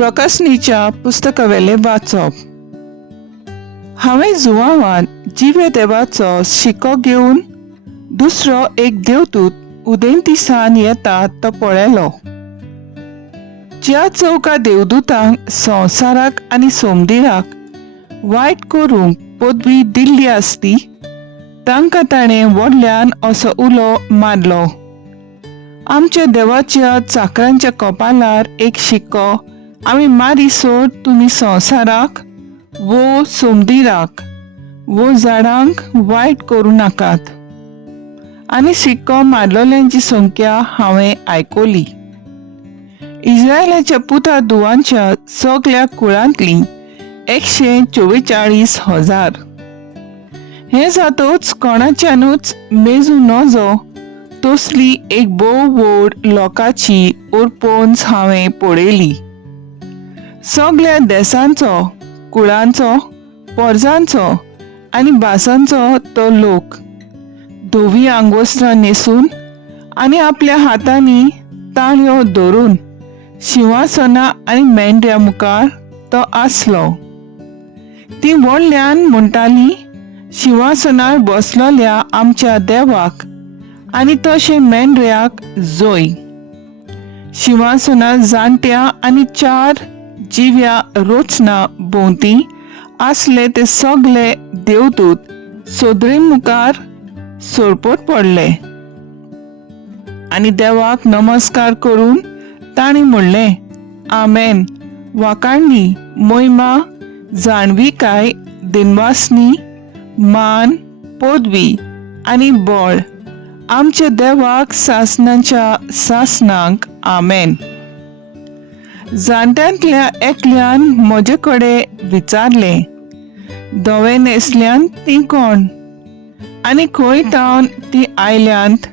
प्रकाशनीच्या पुस्तकावेले वाचप। हांवें जुवांवान जिवे देवाचो शिको घेवन दुसरो एक देवदूत उदेंतिसान येता तो पळयलो। ज्या चौका देवदूतांक संवसाराक आनी सोमदिराक वायट करूंक पदवी दिल्ली आसली तांकां ताणें व्हडल्यान असो उलो मारलो, आमच्या देवाच्या चाकरांच्या कपालार एक शिक्को आमी मारी सोड तुमी संवसाराक वो सोमदिराक वो झाडांक वायट करूं नाकात। आनी शिक्को मारलोल्यांची संख्या हांवें आयकोली। इस्रायलाच्या पुता धुवांच्या सगळ्या कुळांतली 144,000। हे जातूच कोणाच्यानूच मेजू नजो तसली एक बोव व्हड लोकाची उरपोंच हांवें पळयली। सगळ्या देशांचो, कुळांचो, परजांचो आनी भासांचो तो लोक धोवी आंगवस्त्रां न्हेसून आनी आपल्या हातांनी ताळयो धरून सिंहासनां आनी मेंढऱ्या मुखार तो आसलो। ती व्हडल्यान म्हणटाली, सिंहासनार बसलोल्या आमच्या देवाक आनी तशें मेंढऱ्याक जोय। सिंहासनार जाणट्या आनी 4 जिव्या रोचना भोंवती आसले ते सगळे देवदूत सोदरे मुखार सोरपोट पडले आनी देवाक नमस्कार करून तांणी म्हणलें, आमेन। वाखाणणी, महिमा, जाणविकाय, दिनवासनी, मान, पदवी आनी बळ आमच्या देवाक सासनांच्या सासनांक आमेन। जाणट्यांतल्या एकल्यान म्हजे कडेन विचारलें, धवे न्हेसल्यान ती कोण आनी खंय तावन ती आयल्यांत?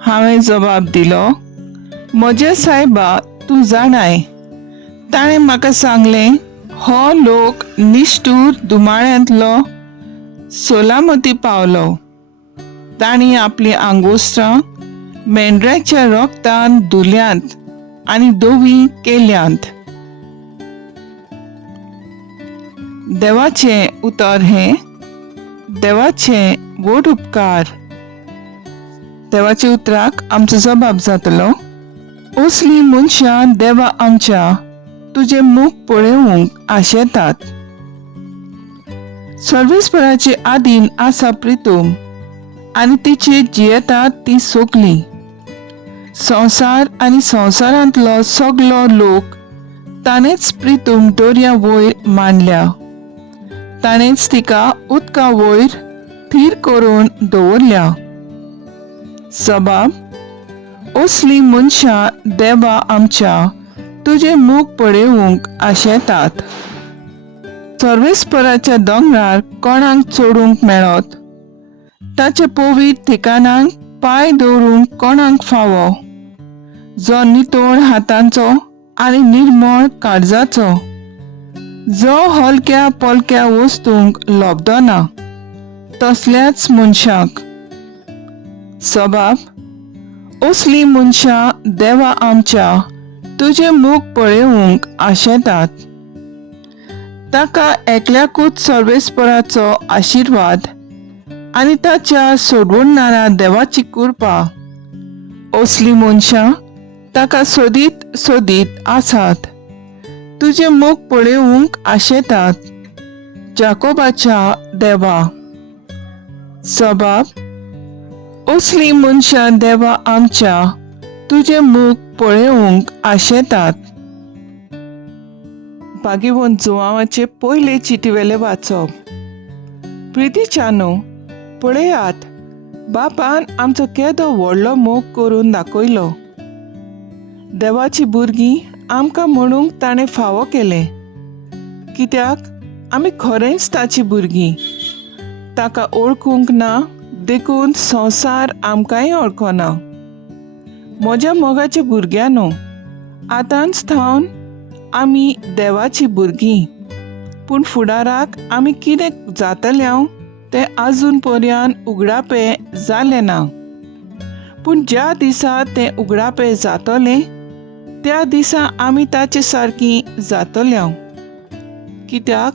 हांवें जबाब दिलो, म्हज्या सायबा तूं जाणाय। ताणें म्हाका सांगलें, हो लोक निश्ठूर धुमाळ्यांतलो सोलामती पावलो। तांणी आपली आंगोस्त्रां मेंढऱ्याच्या रोगतान धुल्यांत आनी धोवी केल्यांत। देवाचें उतर हें, देवाचें व्हड उपकार। देवाच्या उतराक आमचो जबाब जातलो, असली मनशां देवा आमच्या तुजें मुख पळोवंक आशेतात। सर्वेस्पराचे आदीन आसा प्रितूम आनी तिची जियेतात ती सोगली। संवसार आनी संवसारांतलो सगळो लोक ताणेंच प्रितूम दोर्या वयर मांडल्या। ताणेंच तिका उदका वयर थीर करून दवरल्या। जबाब, असली मनशां देवा आमच्या तुजें मुख पळोवंक आशेतात। सर्वेस्पराच्या दोंगरार कोणाक चडूंक मेळत? ताच्या पवित्र ठिकाणांक पांय दवरूंक कोणाक फावो? जो नितोळ हातांचो आनी निर्मळ काळजाचो, जो हलक्या पलक्या वस्तूंक लोभदो ना, तसल्याच मनशाक। जबाब, असली मनशां देवा आमच्या तुजें मुख पळोवंक आशेतात। ताका एकल्याकूच सर्वेस्पराचो आशिर्वाद आनी ताच्या सोडवणाऱ्या देवाची कृपा। असली मनशां ताका सोदीत सोदीत आसात, तुजें मुख पळोवंक आशेतात, जाकोबाच्या देवा। जबाब, असली मनशां देवा आमच्या तुजें मुख पळोवंक आशेतात। भाग्यवंत जुवांवाचे पयले चिटीवेले वाचप। प्रितीच्यानो, पळयात, बापान आमचो केदो व्हडलो मोग करून दाखयलो। देवाची भुरगीं आमकां म्हणूंक ताणें फावो केलें, कित्याक आमी खरेंच ताची भुरगीं। ताका ओळखूंक ना देखून संवसार आमकांय ओळखना। म्हज्या मोगाच्या भुरग्यानो, आतांच थावन आमी देवाची भुरगीं, पूण फुडाराक आमी कितें जातल्यांव तें आजून पर्यंत उगडापें जालें ना। पूण ज्या दिसा तें उगडापें जातलें त्या दिसा आमी ताचे सारकी जातल्यो, कित्याक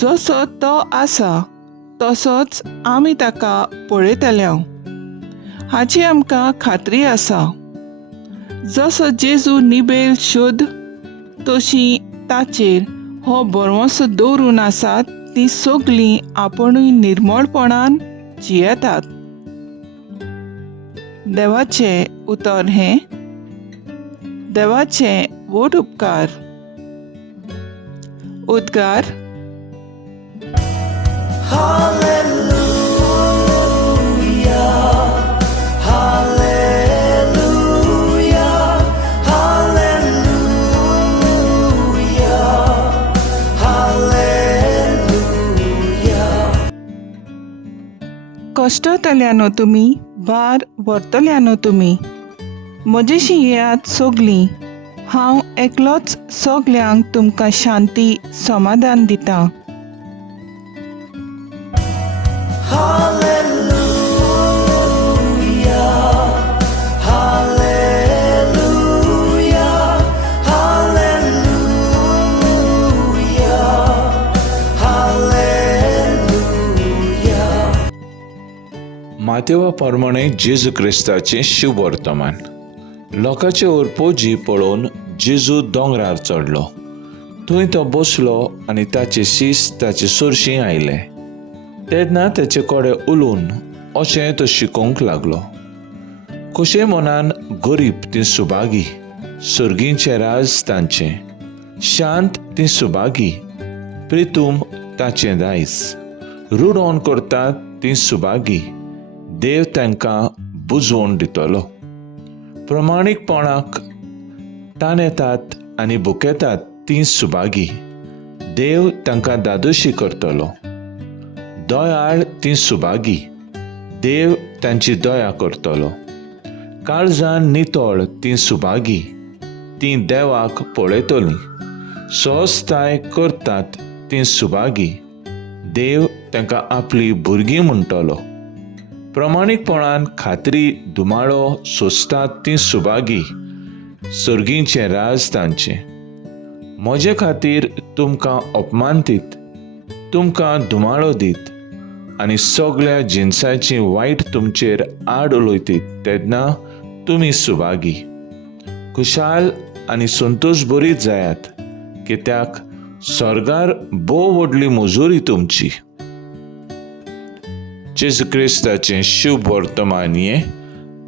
जसो तो आसा तसोच आमी ताका पळयतल्यो हाची आमकां खात्री आसा. जसो जेजू निबेल शुद्ध तशी ताचेर हो बरवंसो दवरून आसात ती सगळीं आपुणूय निर्मळपणान जियेतात. देवाचे उतर हे देवाचे वोट उपकार. उद्गार. कश्टांतल्यानो तुमी भार व्हरतल्यानो तुमी, म्हजेशी येयात सगळीं, हांव एकलोच सगल्यांक तुमकां शांती समाधान दितां. मातेवा प्रमाणे जेजू क्रिस्ताचें शुभ वर्तमान. लोकांचे ओरपोजी पळोवन जेजू दोंगरार चडलो. थंय तो बसलो आनी ताचे शीस ताचे सुरशीं आयले. तेन्ना ताचे कोडे उलोवन अशें तो शिकोवंक लागलो. कशे मनान गरीब ती सुभागी, सुर्गींचें राज तांचें. शांत ती सुभागी, प्रितूम ताचें दायज. रुडोवन करतात ती सुभागी, देव तांकां बुजवून दितलो. प्रमाणीकपणाक ताणेतात आनी भुकेतात ती सुभागी, देव तांकां दादोशी करतलो. दयाळ ती सुभागी, देव तांची दया करतलो. काळजान नितळ ती सुभागी, ती देवाक पळयतली. सहजताय करतात ती सुभागी, देव तांकां आपली भुरगीं म्हणटलो. प्रमाणीकपणान खात्री दुमाळो सोंसतात ती सुभागी, सुर्गींचें राज तांचें. म्हजे खातीर तुमकां अपमान दीत, तुमकां दुमाळो दीत आनी सगळ्या जिन्साची वायट तुमचेर आड उलयतीत तेन्ना तुमी सुभागी. खुशाल आनी संतोश भरीत जायात, कित्याक स्वर्गार भोव व्हडली मुजुरी तुमची. जेजू क्रिस्ताचें शुभ वर्तमान हें.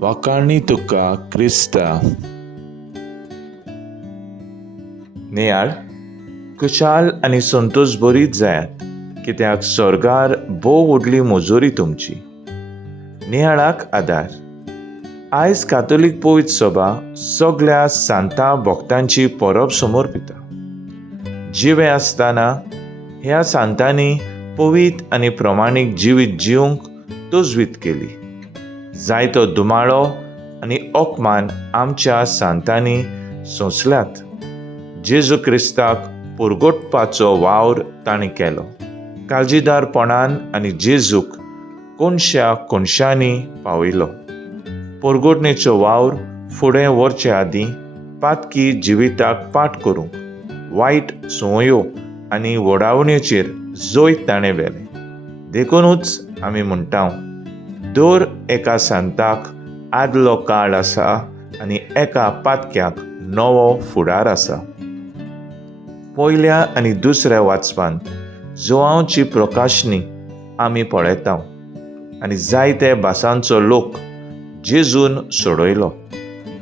वाखाणणी तुका क्रिस्ता. नियाळ. खुशाल आनी संतोश भरीत जायात, कित्याक स्वर्गार भोव व्हडली मुजुरी तुमची. नियाळाक आदार. आयज कातोलीक पवित्र सभा सगळ्या सांता भक्तांची परब समर्पिता. जिवे आसतना ह्या सांतांनी पवित्र आनी प्रमाणीक जिवीत जिवंक तजवीज केली. जायतो दुमाळो आनी अपमान आमच्या सांतांनी सोंसल्यात. जेजू क्रिस्ताक पुरगोटपाचो वावर ताणें केलो. काळजीदारपणान आनी जेजूक कोणश्या कोनशांनी पावयलो. पुरगोटणेचो वावर फुडें व्हरचे आदीं पातकी जिविताक पाठ करूंक वायट संवयो आनी वडावणेचेर जोय ताणें व्हेलें. देखूनच आमी म्हणटा, दर एका सांताक आदलो काळ आसा आनी एका पातक्याक नवो फुडार आसा. पयल्या आनी दुसऱ्या वाचपांत जोआंवची प्रकाशनी आमी पळयता आनी जायते भासांचो लोक जेजून सोडयलो.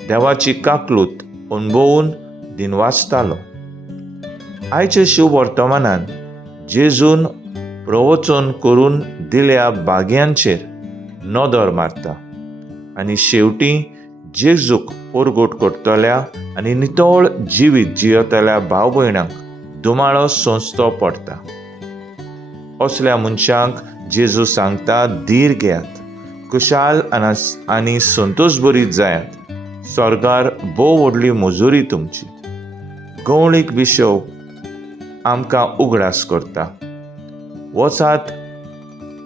देवाची काकलूत अणभवून दिनवासतालो. आयच्या शुभ वर्तमानान जेजून प्रवचन करून दिल्या भाग्यांचेर नदर मारता आनी शेवटी जेजूक परगोट करतल्या आनी नितळ जिवीत जियेतल्या भाव भयणांक दुमाळो सोंसतो पडटा. असल्या मनशांक जेजू सांगता, धीर घेयात, खुशाल आनी संतोश भरीत जायात. स्वर्गार भोव व्हडली मुजुरी तुमची. गवळीक विशव आमकां उगडास करता. वचात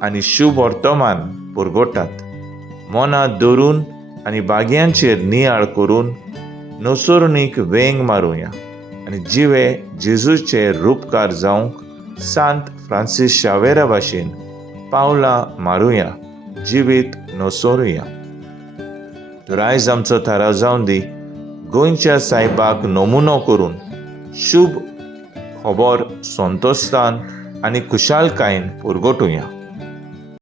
आनी शुभ वर्तमान पुरगोटात. मनांत धरून आनी भाग्यांचेर नियाळ करून नोसोरणीक वेंग मारुया आनी जिवे जेजूचे रूपकार जावंक सांत फ्रांसीस शावेरा भाशेन पावलां मारुया, जिवीत नोसोरुया. तर आयज आमचो थाराव जावन दी गोंयच्या सायबाक नमुनो करून शुभ खबर संतोस्तान आनी खुशालकायेन पुरगोटुया.